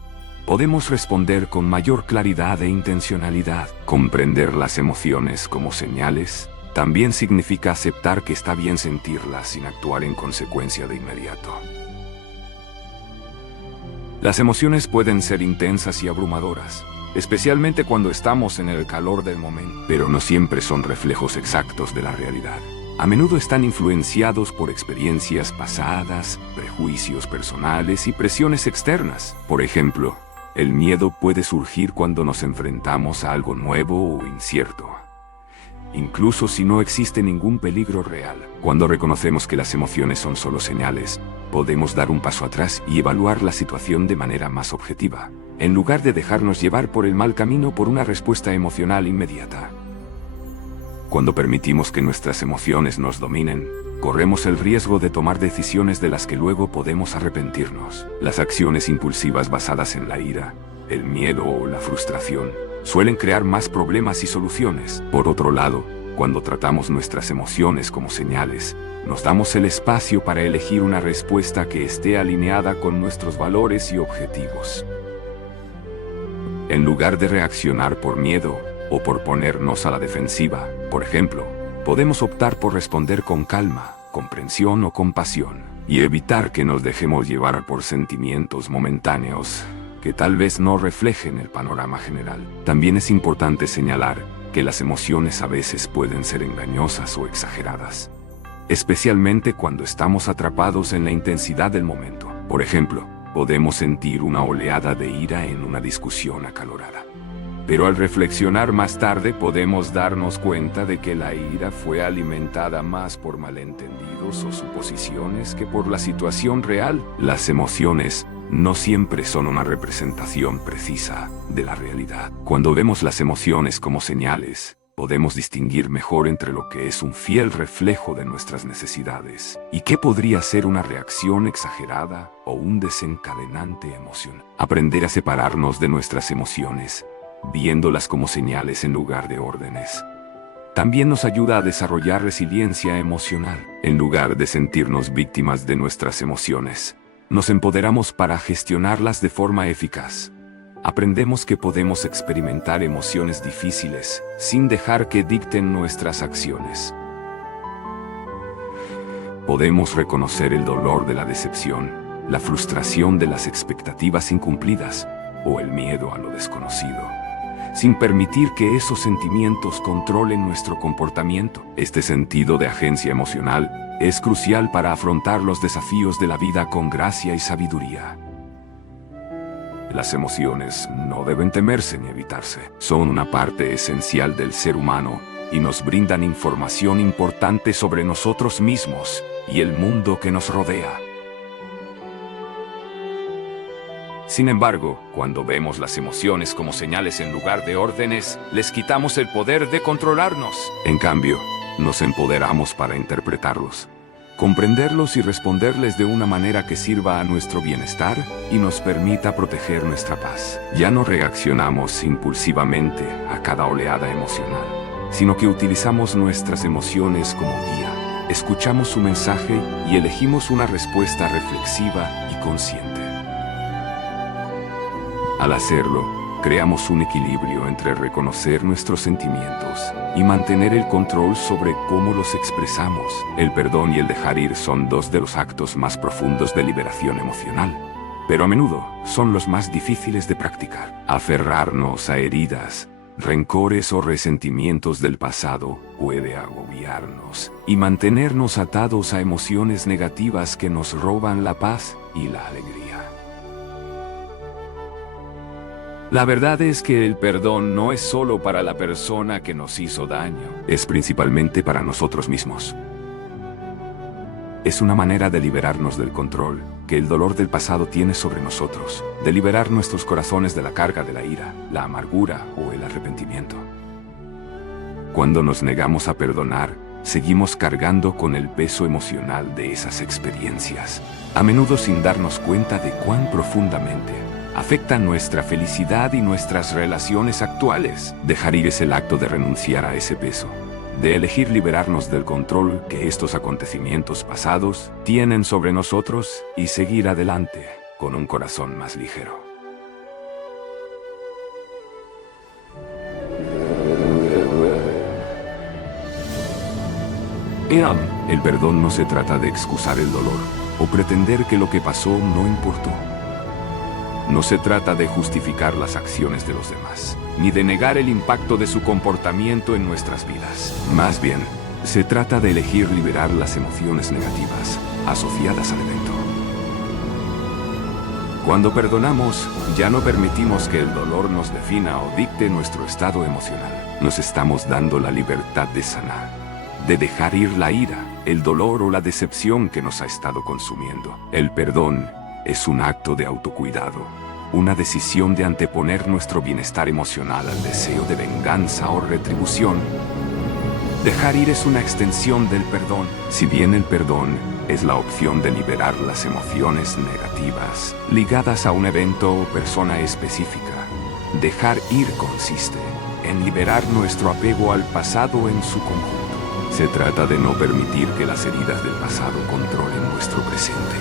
podemos responder con mayor claridad e intencionalidad. Comprender las emociones como señales también significa aceptar que está bien sentirlas sin actuar en consecuencia de inmediato. Las emociones pueden ser intensas y abrumadoras, especialmente cuando estamos en el calor del momento, pero no siempre son reflejos exactos de la realidad. A menudo están influenciados por experiencias pasadas, prejuicios personales y presiones externas. Por ejemplo, el miedo puede surgir cuando nos enfrentamos a algo nuevo o incierto, incluso si no existe ningún peligro real. Cuando reconocemos que las emociones son solo señales, podemos dar un paso atrás y evaluar la situación de manera más objetiva, en lugar de dejarnos llevar por el mal camino por una respuesta emocional inmediata. Cuando permitimos que nuestras emociones nos dominen, corremos el riesgo de tomar decisiones de las que luego podemos arrepentirnos. Las acciones impulsivas basadas en la ira, el miedo o la frustración suelen crear más problemas y soluciones. Por otro lado, cuando tratamos nuestras emociones como señales, nos damos el espacio para elegir una respuesta que esté alineada con nuestros valores y objetivos. En lugar de reaccionar por miedo o por ponernos a la defensiva, por ejemplo, podemos optar por responder con calma, comprensión o compasión, y evitar que nos dejemos llevar por sentimientos momentáneos que tal vez no reflejen el panorama general. También es importante señalar que las emociones a veces pueden ser engañosas o exageradas, especialmente cuando estamos atrapados en la intensidad del momento. Por ejemplo, podemos sentir una oleada de ira en una discusión acalorada, pero al reflexionar más tarde podemos darnos cuenta de que la ira fue alimentada más por malentendidos o suposiciones que por la situación real. Las emociones no siempre son una representación precisa de la realidad. Cuando vemos las emociones como señales, podemos distinguir mejor entre lo que es un fiel reflejo de nuestras necesidades y qué podría ser una reacción exagerada o un desencadenante emocional. Aprender a separarnos de nuestras emociones, viéndolas como señales en lugar de órdenes, también nos ayuda a desarrollar resiliencia emocional. En lugar de sentirnos víctimas de nuestras emociones, nos empoderamos para gestionarlas de forma eficaz. Aprendemos que podemos experimentar emociones difíciles sin dejar que dicten nuestras acciones. Podemos reconocer el dolor de la decepción, la frustración de las expectativas incumplidas o el miedo a lo desconocido, sin permitir que esos sentimientos controlen nuestro comportamiento. Este sentido de agencia emocional es crucial para afrontar los desafíos de la vida con gracia y sabiduría. Las emociones no deben temerse ni evitarse. Son una parte esencial del ser humano y nos brindan información importante sobre nosotros mismos y el mundo que nos rodea. Sin embargo, cuando vemos las emociones como señales en lugar de órdenes, les quitamos el poder de controlarnos. En cambio, nos empoderamos para interpretarlos, comprenderlos y responderles de una manera que sirva a nuestro bienestar y nos permita proteger nuestra paz. Ya no reaccionamos impulsivamente a cada oleada emocional, sino que utilizamos nuestras emociones como guía, escuchamos su mensaje y elegimos una respuesta reflexiva y consciente. Al hacerlo, creamos un equilibrio entre reconocer nuestros sentimientos y mantener el control sobre cómo los expresamos. El perdón y el dejar ir son dos de los actos más profundos de liberación emocional, pero a menudo son los más difíciles de practicar. Aferrarnos a heridas, rencores o resentimientos del pasado puede agobiarnos y mantenernos atados a emociones negativas que nos roban la paz y la alegría. La verdad es que el perdón no es solo para la persona que nos hizo daño, es principalmente para nosotros mismos. Es una manera de liberarnos del control que el dolor del pasado tiene sobre nosotros, de liberar nuestros corazones de la carga de la ira, la amargura o el arrepentimiento. Cuando nos negamos a perdonar, seguimos cargando con el peso emocional de esas experiencias, a menudo sin darnos cuenta de cuán profundamente afectan nuestra felicidad y nuestras relaciones actuales. Dejar ir es el acto de renunciar a ese peso, de elegir liberarnos del control que estos acontecimientos pasados tienen sobre nosotros y seguir adelante con un corazón más ligero. El perdón no se trata de excusar el dolor o pretender que lo que pasó no importó. No se trata de justificar las acciones de los demás, ni de negar el impacto de su comportamiento en nuestras vidas. Más bien, se trata de elegir liberar las emociones negativas asociadas al evento. Cuando perdonamos, ya no permitimos que el dolor nos defina o dicte nuestro estado emocional. Nos estamos dando la libertad de sanar, de dejar ir la ira, el dolor o la decepción que nos ha estado consumiendo. El perdón es un acto de autocuidado, una decisión de anteponer nuestro bienestar emocional al deseo de venganza o retribución. Dejar ir es una extensión del perdón. Si bien el perdón es la opción de liberar las emociones negativas ligadas a un evento o persona específica, dejar ir consiste en liberar nuestro apego al pasado en su conjunto. Se trata de no permitir que las heridas del pasado controlen nuestro presente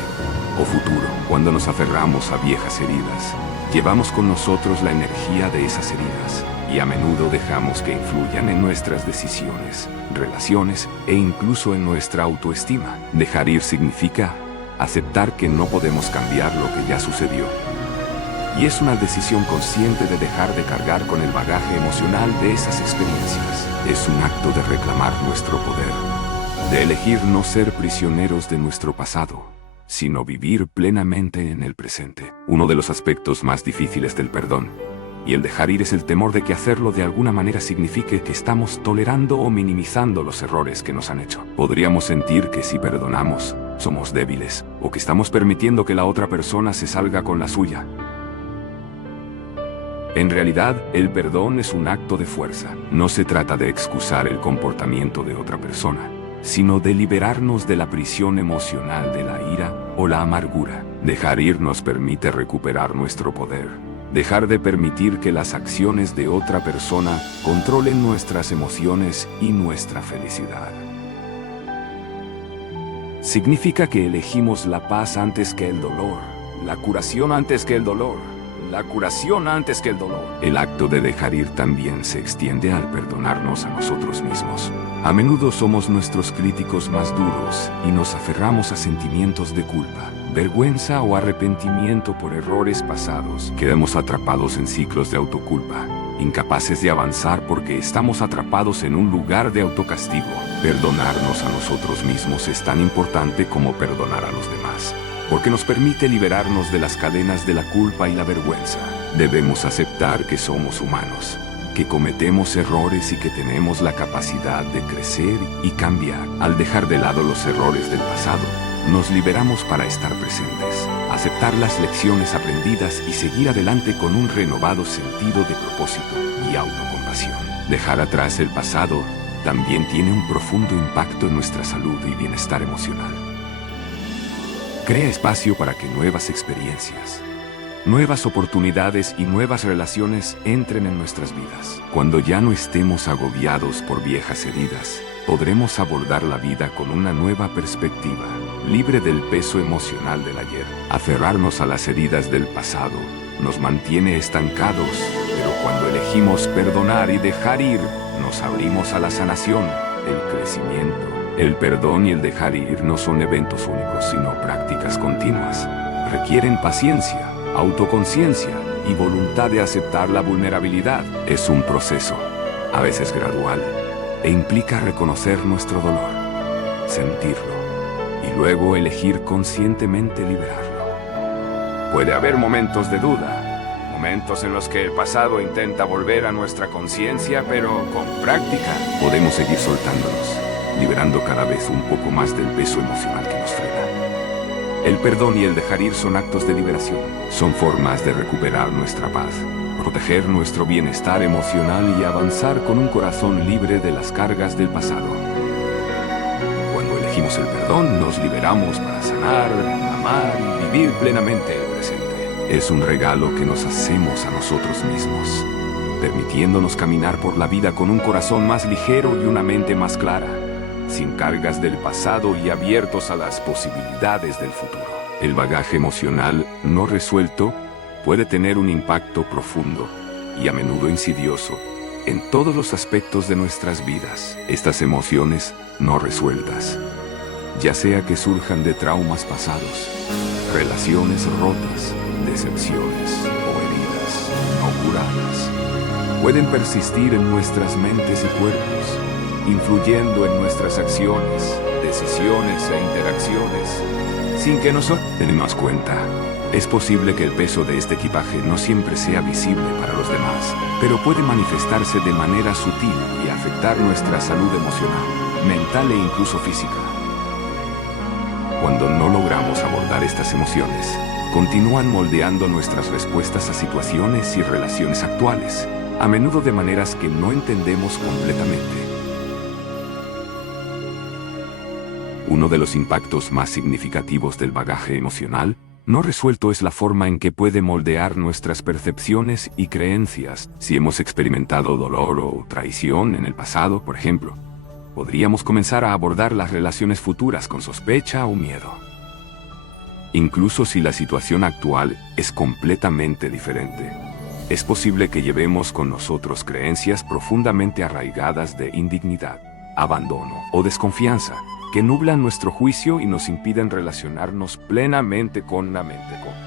o futuro. Cuando nos aferramos a viejas heridas, llevamos con nosotros la energía de esas heridas y a menudo dejamos que influyan en nuestras decisiones, relaciones e incluso en nuestra autoestima. Dejar ir significa aceptar que no podemos cambiar lo que ya sucedió. Y es una decisión consciente de dejar de cargar con el bagaje emocional de esas experiencias. Es un acto de reclamar nuestro poder, de elegir no ser prisioneros de nuestro pasado, sino vivir plenamente en el presente. Uno de los aspectos más difíciles del perdón y el dejar ir es el temor de que hacerlo de alguna manera signifique que estamos tolerando o minimizando los errores que nos han hecho. Podríamos sentir que si perdonamos, somos débiles, o que estamos permitiendo que la otra persona se salga con la suya. En realidad, el perdón es un acto de fuerza. No se trata de excusar el comportamiento de otra persona, sino de liberarnos de la prisión emocional de la ira o la amargura. Dejar ir nos permite recuperar nuestro poder, dejar de permitir que las acciones de otra persona controlen nuestras emociones y nuestra felicidad. Significa que elegimos la paz antes que el dolor, la curación antes que el dolor, la curación antes que el dolor. El acto de dejar ir también se extiende al perdonarnos a nosotros mismos. A menudo somos nuestros críticos más duros y nos aferramos a sentimientos de culpa, vergüenza o arrepentimiento por errores pasados. Quedamos atrapados en ciclos de autoculpa, incapaces de avanzar porque estamos atrapados en un lugar de autocastigo. Perdonarnos a nosotros mismos es tan importante como perdonar a los demás, porque nos permite liberarnos de las cadenas de la culpa y la vergüenza. Debemos aceptar que somos humanos, que cometemos errores y que tenemos la capacidad de crecer y cambiar. Al dejar de lado los errores del pasado, nos liberamos para estar presentes, aceptar las lecciones aprendidas y seguir adelante con un renovado sentido de propósito y autocompasión. Dejar atrás el pasado también tiene un profundo impacto en nuestra salud y bienestar emocional. Crea espacio para que nuevas experiencias, nuevas oportunidades y nuevas relaciones entren en nuestras vidas. Cuando ya no estemos agobiados por viejas heridas, podremos abordar la vida con una nueva perspectiva, libre del peso emocional del ayer. Aferrarnos a las heridas del pasado nos mantiene estancados, pero cuando elegimos perdonar y dejar ir, nos abrimos a la sanación, el crecimiento. El perdón y el dejar ir no son eventos únicos, sino prácticas continuas. Requieren paciencia, autoconciencia y voluntad de aceptar la vulnerabilidad. Es un proceso, a veces gradual, e implica reconocer nuestro dolor, sentirlo, y luego elegir conscientemente liberarlo. Puede haber momentos de duda, momentos en los que el pasado intenta volver a nuestra conciencia, pero con práctica podemos seguir soltándonos, liberando cada vez un poco más del peso emocional que nos frena. El perdón y el dejar ir son actos de liberación, son formas de recuperar nuestra paz, proteger nuestro bienestar emocional y avanzar con un corazón libre de las cargas del pasado. Cuando elegimos el perdón, nos liberamos para sanar, amar y vivir plenamente el presente. Es un regalo que nos hacemos a nosotros mismos, permitiéndonos caminar por la vida con un corazón más ligero y una mente más clara, sin cargas del pasado y abiertos a las posibilidades del futuro. El bagaje emocional no resuelto puede tener un impacto profundo y a menudo insidioso en todos los aspectos de nuestras vidas. Estas emociones no resueltas, ya sea que surjan de traumas pasados, relaciones rotas, decepciones personas. Pueden persistir en nuestras mentes y cuerpos, influyendo en nuestras acciones, decisiones e interacciones, sin que nos demos cuenta. Es posible que el peso de este equipaje no siempre sea visible para los demás, pero puede manifestarse de manera sutil y afectar nuestra salud emocional, mental e incluso física. Cuando no logramos abordar estas emociones, continúan moldeando nuestras respuestas a situaciones y relaciones actuales, a menudo de maneras que no entendemos completamente. Uno de los impactos más significativos del bagaje emocional no resuelto es la forma en que puede moldear nuestras percepciones y creencias. Si hemos experimentado dolor o traición en el pasado, por ejemplo, podríamos comenzar a abordar las relaciones futuras con sospecha o miedo. Incluso si la situación actual es completamente diferente, es posible que llevemos con nosotros creencias profundamente arraigadas de indignidad, abandono o desconfianza, que nublan nuestro juicio y nos impiden relacionarnos plenamente con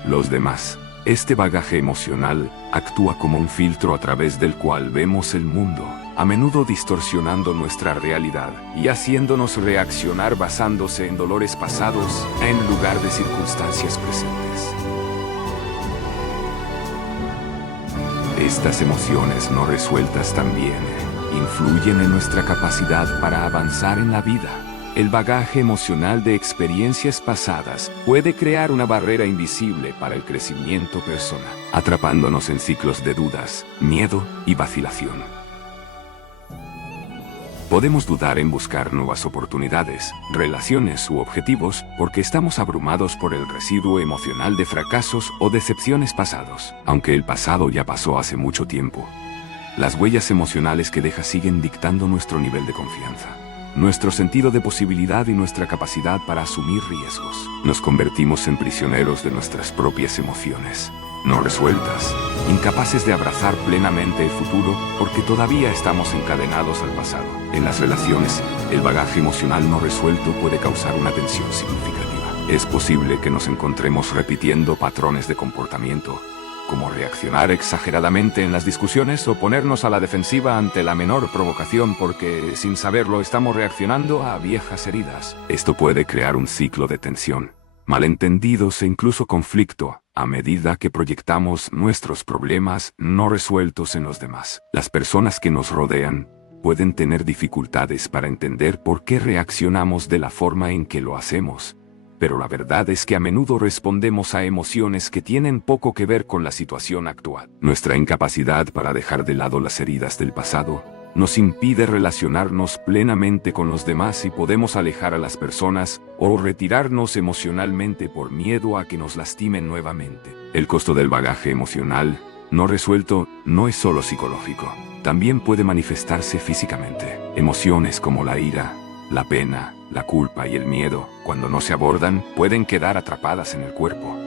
los demás. Este bagaje emocional actúa como un filtro a través del cual vemos el mundo, a menudo distorsionando nuestra realidad y haciéndonos reaccionar basándose en dolores pasados en lugar de circunstancias presentes. Estas emociones no resueltas también influyen en nuestra capacidad para avanzar en la vida. El bagaje emocional de experiencias pasadas puede crear una barrera invisible para el crecimiento personal, atrapándonos en ciclos de dudas, miedo y vacilación. Podemos dudar en buscar nuevas oportunidades, relaciones u objetivos porque estamos abrumados por el residuo emocional de fracasos o decepciones pasados. Aunque el pasado ya pasó hace mucho tiempo, las huellas emocionales que deja siguen dictando nuestro nivel de confianza, nuestro sentido de posibilidad y nuestra capacidad para asumir riesgos. Nos convertimos en prisioneros de nuestras propias emociones, no resueltas, incapaces de abrazar plenamente el futuro porque todavía estamos encadenados al pasado. En las relaciones, el bagaje emocional no resuelto puede causar una tensión significativa. Es posible que nos encontremos repitiendo patrones de comportamiento, como reaccionar exageradamente en las discusiones o ponernos a la defensiva ante la menor provocación porque, sin saberlo, estamos reaccionando a viejas heridas. Esto puede crear un ciclo de tensión, malentendidos e incluso conflicto, a medida que proyectamos nuestros problemas no resueltos en los demás. Las personas que nos rodean pueden tener dificultades para entender por qué reaccionamos de la forma en que lo hacemos. Pero la verdad es que a menudo respondemos a emociones que tienen poco que ver con la situación actual. Nuestra incapacidad para dejar de lado las heridas del pasado nos impide relacionarnos plenamente con los demás y podemos alejar a las personas o retirarnos emocionalmente por miedo a que nos lastimen nuevamente. El costo del bagaje emocional no resuelto no es solo psicológico, también puede manifestarse físicamente. Emociones como la ira, la pena, la culpa y el miedo, cuando no se abordan, pueden quedar atrapadas en el cuerpo,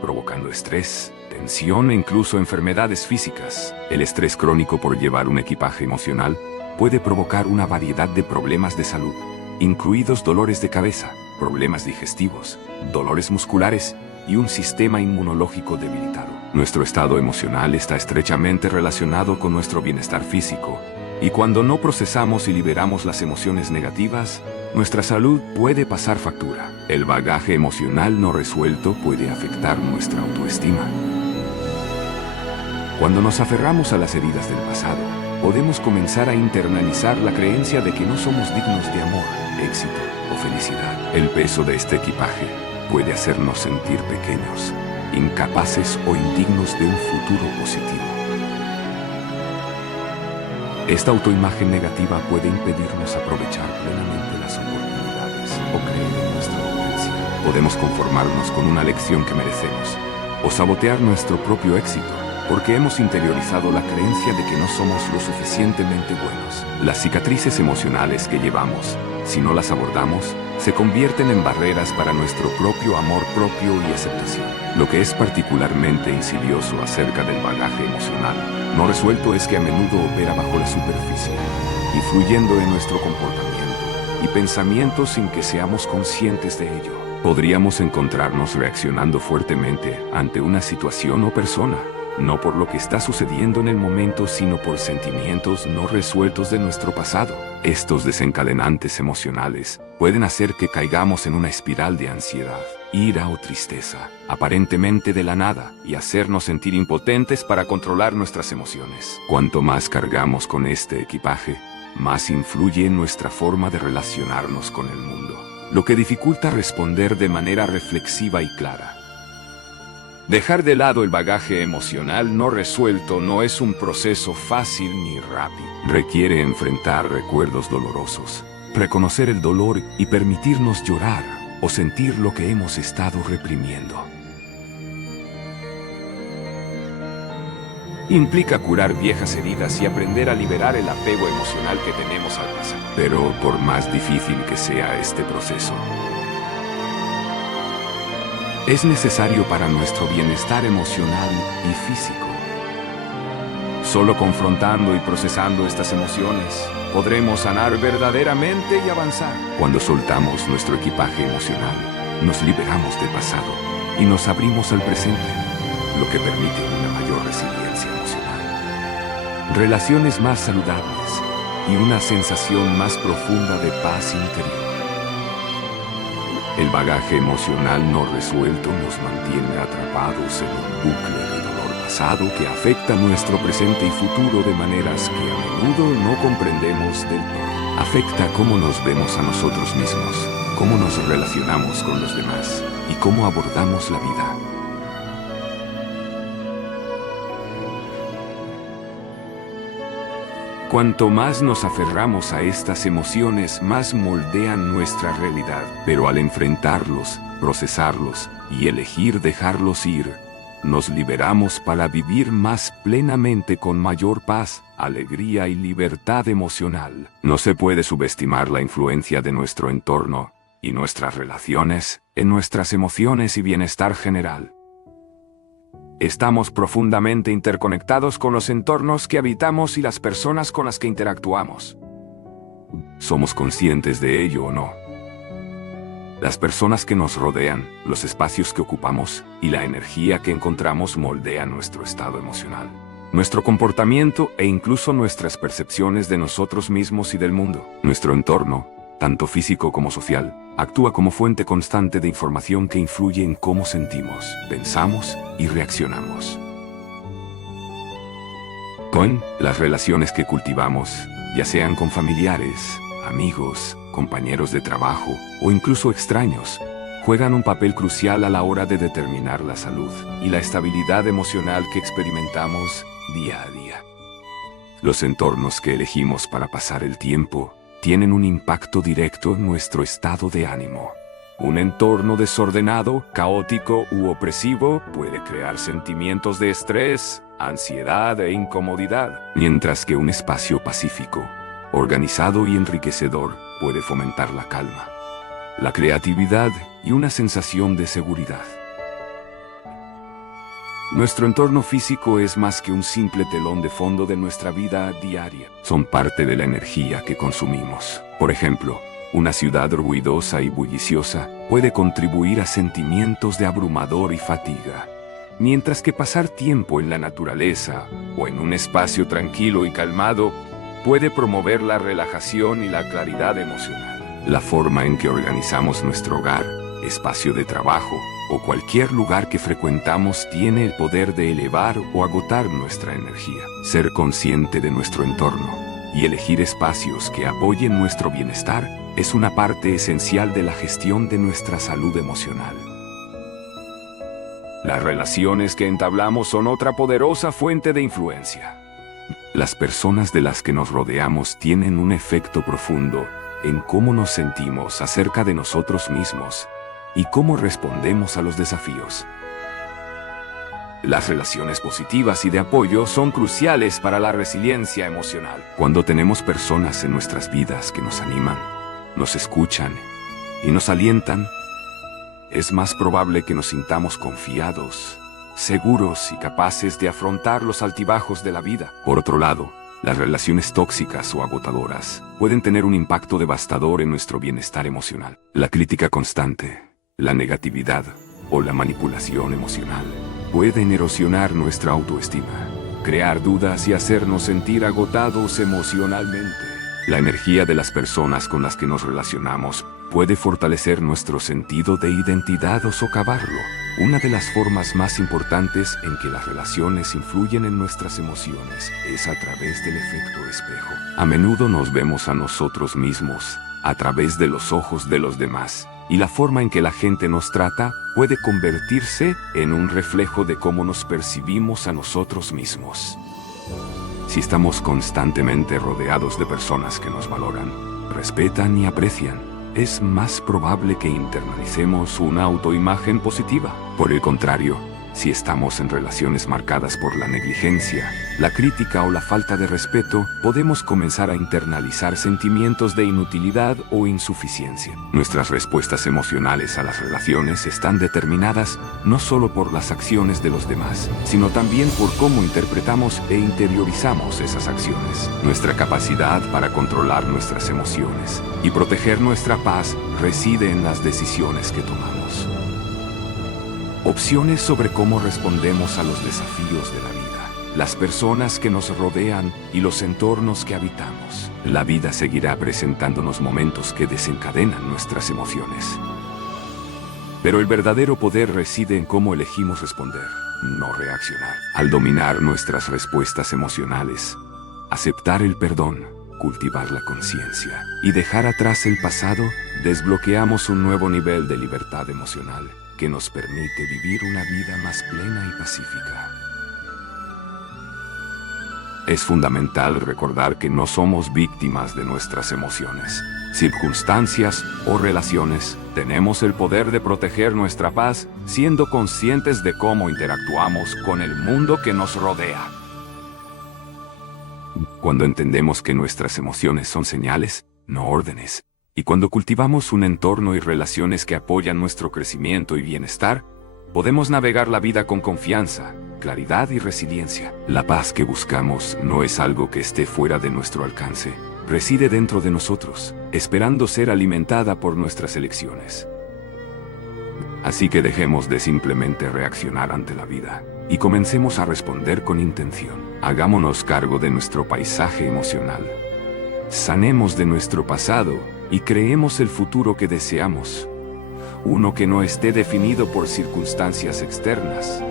provocando estrés, tensión e incluso enfermedades físicas. El estrés crónico por llevar un equipaje emocional puede provocar una variedad de problemas de salud, incluidos dolores de cabeza, problemas digestivos, dolores musculares y un sistema inmunológico debilitado. Nuestro estado emocional está estrechamente relacionado con nuestro bienestar físico, y cuando no procesamos y liberamos las emociones negativas, nuestra salud puede pasar factura. El bagaje emocional no resuelto puede afectar nuestra autoestima. Cuando nos aferramos a las heridas del pasado, podemos comenzar a internalizar la creencia de que no somos dignos de amor, éxito o felicidad. El peso de este equipaje puede hacernos sentir pequeños, incapaces o indignos de un futuro positivo. Esta autoimagen negativa puede impedirnos aprovechar plenamente las oportunidades o creer en nuestra potencia. Podemos conformarnos con una lección que merecemos o sabotear nuestro propio éxito porque hemos interiorizado la creencia de que no somos lo suficientemente buenos. Las cicatrices emocionales que llevamos, si no las abordamos, se convierten en barreras para nuestro propio amor propio y aceptación. Lo que es particularmente insidioso acerca del bagaje emocional no resuelto es que a menudo opera bajo la superficie, influyendo en nuestro comportamiento y pensamiento sin que seamos conscientes de ello. Podríamos encontrarnos reaccionando fuertemente ante una situación o persona, no por lo que está sucediendo en el momento, sino por sentimientos no resueltos de nuestro pasado. Estos desencadenantes emocionales pueden hacer que caigamos en una espiral de ansiedad, ira o tristeza, aparentemente de la nada, y hacernos sentir impotentes para controlar nuestras emociones. Cuanto más cargamos con este equipaje, más influye en nuestra forma de relacionarnos con el mundo, lo que dificulta responder de manera reflexiva y clara. Dejar de lado el bagaje emocional no resuelto no es un proceso fácil ni rápido. Requiere enfrentar recuerdos dolorosos, reconocer el dolor y permitirnos llorar o sentir lo que hemos estado reprimiendo. Implica curar viejas heridas y aprender a liberar el apego emocional que tenemos al pasado. Pero por más difícil que sea este proceso, es necesario para nuestro bienestar emocional y físico. Solo confrontando y procesando estas emociones, podremos sanar verdaderamente y avanzar. Cuando soltamos nuestro equipaje emocional, nos liberamos del pasado y nos abrimos al presente, lo que permite una mayor resiliencia emocional, relaciones más saludables y una sensación más profunda de paz interior. El bagaje emocional no resuelto nos mantiene atrapados en un bucle de dolor pasado que afecta nuestro presente y futuro de maneras que a menudo no comprendemos del todo. Afecta cómo nos vemos a nosotros mismos, cómo nos relacionamos con los demás y cómo abordamos la vida. Cuanto más nos aferramos a estas emociones, más moldean nuestra realidad. Pero al enfrentarlos, procesarlos y elegir dejarlos ir, nos liberamos para vivir más plenamente con mayor paz, alegría y libertad emocional. No se puede subestimar la influencia de nuestro entorno y nuestras relaciones en nuestras emociones y bienestar general. Estamos profundamente interconectados con los entornos que habitamos y las personas con las que interactuamos. ¿Somos conscientes de ello o no? Las personas que nos rodean, los espacios que ocupamos y la energía que encontramos moldean nuestro estado emocional, nuestro comportamiento e incluso nuestras percepciones de nosotros mismos y del mundo. Nuestro entorno, tanto físico como social, actúa como fuente constante de información que influye en cómo sentimos, pensamos y reaccionamos. Con las relaciones que cultivamos, ya sean con familiares, amigos, compañeros de trabajo o incluso extraños, juegan un papel crucial a la hora de determinar la salud y la estabilidad emocional que experimentamos día a día. Los entornos que elegimos para pasar el tiempo tienen un impacto directo en nuestro estado de ánimo. Un entorno desordenado, caótico u opresivo puede crear sentimientos de estrés, ansiedad e incomodidad, mientras que un espacio pacífico, organizado y enriquecedor puede fomentar la calma, la creatividad y una sensación de seguridad. Nuestro entorno físico es más que un simple telón de fondo de nuestra vida diaria. Son parte de la energía que consumimos. Por ejemplo, una ciudad ruidosa y bulliciosa puede contribuir a sentimientos de abrumador y fatiga, mientras que pasar tiempo en la naturaleza o en un espacio tranquilo y calmado puede promover la relajación y la claridad emocional. La forma en que organizamos nuestro hogar, espacio de trabajo o cualquier lugar que frecuentamos tiene el poder de elevar o agotar nuestra energía. Ser consciente de nuestro entorno y elegir espacios que apoyen nuestro bienestar es una parte esencial de la gestión de nuestra salud emocional. Las relaciones que entablamos son otra poderosa fuente de influencia. Las personas de las que nos rodeamos tienen un efecto profundo en cómo nos sentimos acerca de nosotros mismos y cómo respondemos a los desafíos. Las relaciones positivas y de apoyo son cruciales para la resiliencia emocional. Cuando tenemos personas en nuestras vidas que nos animan, nos escuchan y nos alientan, es más probable que nos sintamos confiados, seguros y capaces de afrontar los altibajos de la vida. Por otro lado, las relaciones tóxicas o agotadoras pueden tener un impacto devastador en nuestro bienestar emocional. La crítica constante, la negatividad o la manipulación emocional pueden erosionar nuestra autoestima, crear dudas y hacernos sentir agotados emocionalmente. La energía de las personas con las que nos relacionamos puede fortalecer nuestro sentido de identidad o socavarlo. Una de las formas más importantes en que las relaciones influyen en nuestras emociones es a través del efecto espejo. A menudo nos vemos a nosotros mismos a través de los ojos de los demás, y la forma en que la gente nos trata puede convertirse en un reflejo de cómo nos percibimos a nosotros mismos. Si estamos constantemente rodeados de personas que nos valoran, respetan y aprecian, es más probable que internalicemos una autoimagen positiva. Por el contrario, si estamos en relaciones marcadas por la negligencia, la crítica o la falta de respeto, podemos comenzar a internalizar sentimientos de inutilidad o insuficiencia. Nuestras respuestas emocionales a las relaciones están determinadas no solo por las acciones de los demás, sino también por cómo interpretamos e interiorizamos esas acciones. Nuestra capacidad para controlar nuestras emociones y proteger nuestra paz reside en las decisiones que tomamos. Opciones sobre cómo respondemos a los desafíos de la vida, las personas que nos rodean y los entornos que habitamos. La vida seguirá presentándonos momentos que desencadenan nuestras emociones. Pero el verdadero poder reside en cómo elegimos responder, no reaccionar. Al dominar nuestras respuestas emocionales, aceptar el perdón, cultivar la conciencia y dejar atrás el pasado, desbloqueamos un nuevo nivel de libertad emocional que nos permite vivir una vida más plena y pacífica. Es fundamental recordar que no somos víctimas de nuestras emociones, circunstancias o relaciones. Tenemos el poder de proteger nuestra paz, siendo conscientes de cómo interactuamos con el mundo que nos rodea. Cuando entendemos que nuestras emociones son señales, no órdenes, y cuando cultivamos un entorno y relaciones que apoyan nuestro crecimiento y bienestar, podemos navegar la vida con confianza, claridad y resiliencia. La paz que buscamos no es algo que esté fuera de nuestro alcance, reside dentro de nosotros, esperando ser alimentada por nuestras elecciones. Así que dejemos de simplemente reaccionar ante la vida y comencemos a responder con intención. Hagámonos cargo de nuestro paisaje emocional. Sanemos de nuestro pasado y creemos el futuro que deseamos. Uno que no esté definido por circunstancias externas,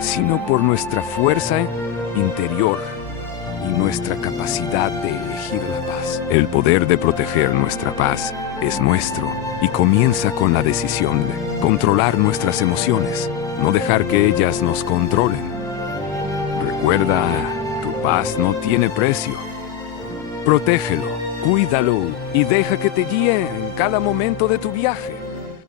sino por nuestra fuerza interior y nuestra capacidad de elegir la paz. El poder de proteger nuestra paz es nuestro y comienza con la decisión de controlar nuestras emociones, no dejar que ellas nos controlen. Recuerda, tu paz no tiene precio. Protégelo, cuídalo y deja que te guíe en cada momento de tu viaje.